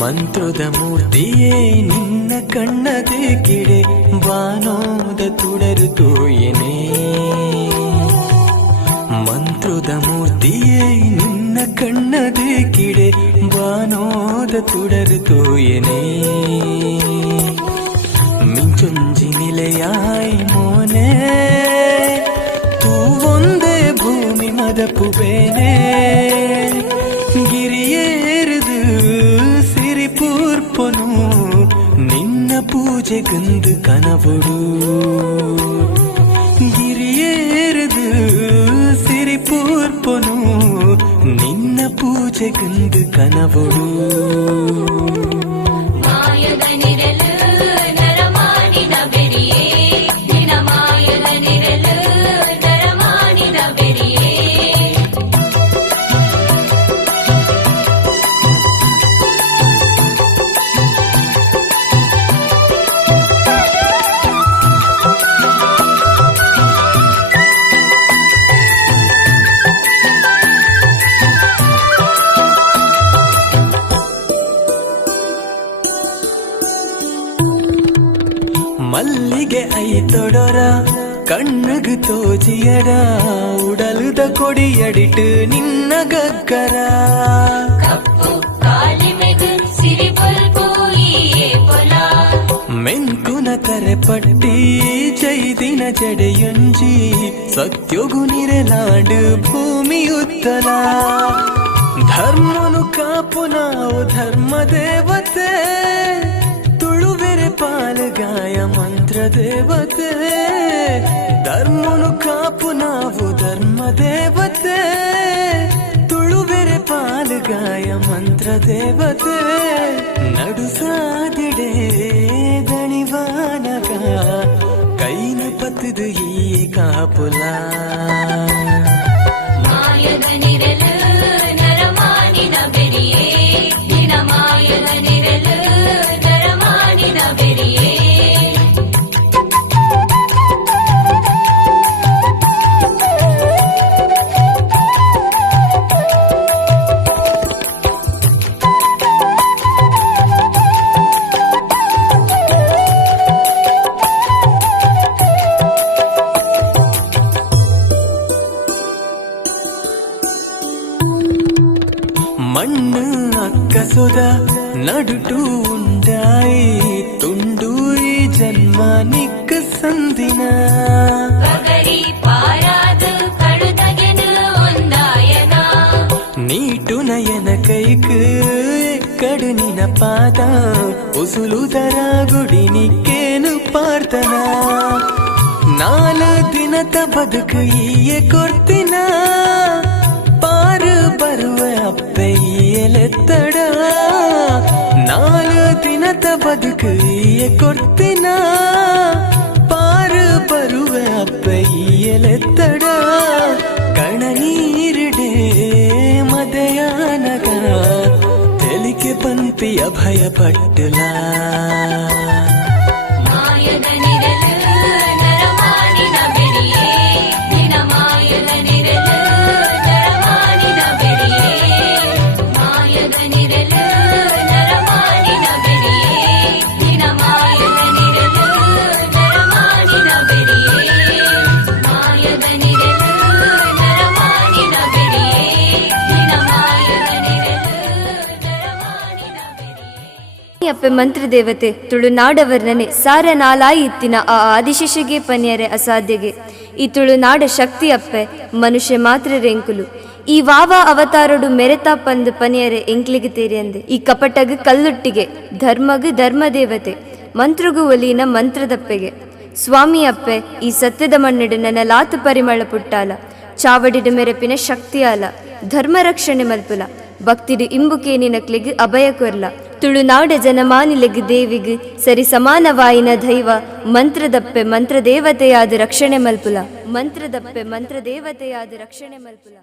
ಮಂತ್ರದ ಮೂರ್ತಿಯೇ ನಿನ್ನ ಕಣ್ಣದೆ ಕಿಡೆ ಬಾನೋದ ತುಡರು ತೋಯನೆ. ಮಂತ್ರದ ಮೂರ್ತಿಯೇ ನಿನ್ನ ಕಣ್ಣದೆ ಕಿಡೆ ಬಾನೋದ ತುಡರು ತೋಯನೆ. ಮಿಂಚೊಂಜಿ ನಿಲೆಯಾಯಿ ಮೋನೆ ತೂವೊಂದೇ ಭೂಮಿ ಮದಪುಬೇನೆ. ಗಿರಿಯೇರಿದು ಸಿರಿಪೂರ್ಪನು ನಿನ್ನ ಪೂಜೆಗಂದು ಕನವುಡು. ಗಿರಿಯೇರಿದು ಸಿರಿಪೂರ್ಪನು ನಿನ್ನ ಪೂಜೆಗಂದು ಕನವುಡು. ಮಲ್ಲಿಗೆ ಐತೊಡರ ಕಣ್ಣುಗು ತೋಜಿಯಡ ಉಡಲುದ ಕೊಡಿಯಡಿಟ್ಟು ನಿನ್ನ ಗಗ್ಗರ. ಮೆಂಕುನ ಕರೆಪಟ್ಟಿ ಜೈದಿನ ಜಡೆಯೊಂಜಿ ಸತ್ಯೊಗು ನಿರೆಲಾಂಡು ಭೂಮಿಯುತ್ತಲ. ಧರ್ಮನು ಕಾಪು ನಾವು ಧರ್ಮ ದೇವತೆ ಪಾಲಗಾಯ ಮಂತ್ರ ದೇವತೆ. ಧರ್ಮನು ಕಾಪು ನಾವು ಧರ್ಮ ದೇವತೆ ತುಳುವೆರೆ ಪಾಲಗಾಯ ಮಂತ್ರ ದೇವತೆ. ನಡುಸಾದಿಡೆ ದಣಿವಾನಗ ಕೈನ ಪತ್ತದು ಈ ಕಾಪುಲ. ಮಣ್ಣು ಅಕ್ಕಸೊದ ನಡುಟು ಉಂಡಾಯಿ ತುಂಡು ಈ ಜನ್ಮ ನಿಕ್ಕ ಸಂದಿನ. ನೀಟು ನಯನ ಕೈಕು ಎಕ್ಕಡು ನಿನ ಪಾದ ಉಸುಲುದರ ಗುಡಿ ನಿಕ್ಕೇನು ಪಾರ್ತನ. 4 ದಿನದ ಬದುಕು ಈಯೆ ಕೊಡ್ತಿನ ಪಾರು ಬರುವ ಅಪ್ಪೆ ಎಲೆತ್ತಡ. 4 ದಿನದ ಬದುಕು ಈಯೆ ಕೊಡ್ತಿನ ಪಾರು ಬರುವ ಅಪ್ಪೆ ಎಲೆತ್ತಡ. ಕಣ ನೀರಿಡೆ ಮದಯಾನಗ ತೆಲಿಕೆ ಪಂಪಿಯ ಭಯಪಟ್ಟಲ. ಅಪ್ಪೆ ಮಂತ್ರ ದೇವತೆ ತುಳುನಾಡವರ್ಣನೆ ಸಾರನಾಲಾಯಿ ಇತ್ತಿನ ಆ ಆದಿಶೇಷಗೆ ಪನ್ಯರೆ ಅಸಾಧ್ಯಗೆ. ಈ ತುಳುನಾಡ ಶಕ್ತಿ ಅಪ್ಪೆ ಮನುಷ್ಯ ಮಾತ್ರ ರೆಂಕುಲು. ಈ ವಾವ ಅವತಾರಡು ಮೆರೆತಾ ಪಂದು ಪನಿಯರೆ ಎಂಕ್ಲಿಗೆ ತೇರಿಯಂದೆ. ಈ ಕಪಟಗ್ ಕಲ್ಲುಟ್ಟಿಗೆ ಧರ್ಮಗ್ ಧರ್ಮ ದೇವತೆ ಮಂತ್ರಗು ಒಲಿನ ಮಂತ್ರದಪ್ಪೆಗೆ. ಸ್ವಾಮಿ ಅಪ್ಪೆ ಈ ಸತ್ಯದ ಮಣ್ಣಿಡು ನನ್ನ ಲಾತು ಪರಿಮಳ ಪುಟ್ಟಾಲ. ಚಾವಡಿಡು ಮೆರೆಪಿನ ಶಕ್ತಿಯಾಲ ಧರ್ಮ ರಕ್ಷಣೆ ಮಲ್ಪುಲ. ಭಕ್ತಿಡು ಇಂಬುಕೇನಿನಕ್ಲಿಗ್ ಅಭಯ ಕೊರ್ಲ. ತುಳುನಾಡ ಜನಮಾನಿಲೆಗ್ ದೇವಿಗ್ ಸರಿ ಸಮಾನವಾಯಿನ ದೈವ ಮಂತ್ರದಪ್ಪೆ ಮಂತ್ರ ದೇವತೆಯಾದ ರಕ್ಷಣೆ ಮಲ್ಪುಲ. ಮಂತ್ರದಪ್ಪೆ ಮಂತ್ರ ದೇವತೆಯಾದ ರಕ್ಷಣೆ ಮಲ್ಪುಲ.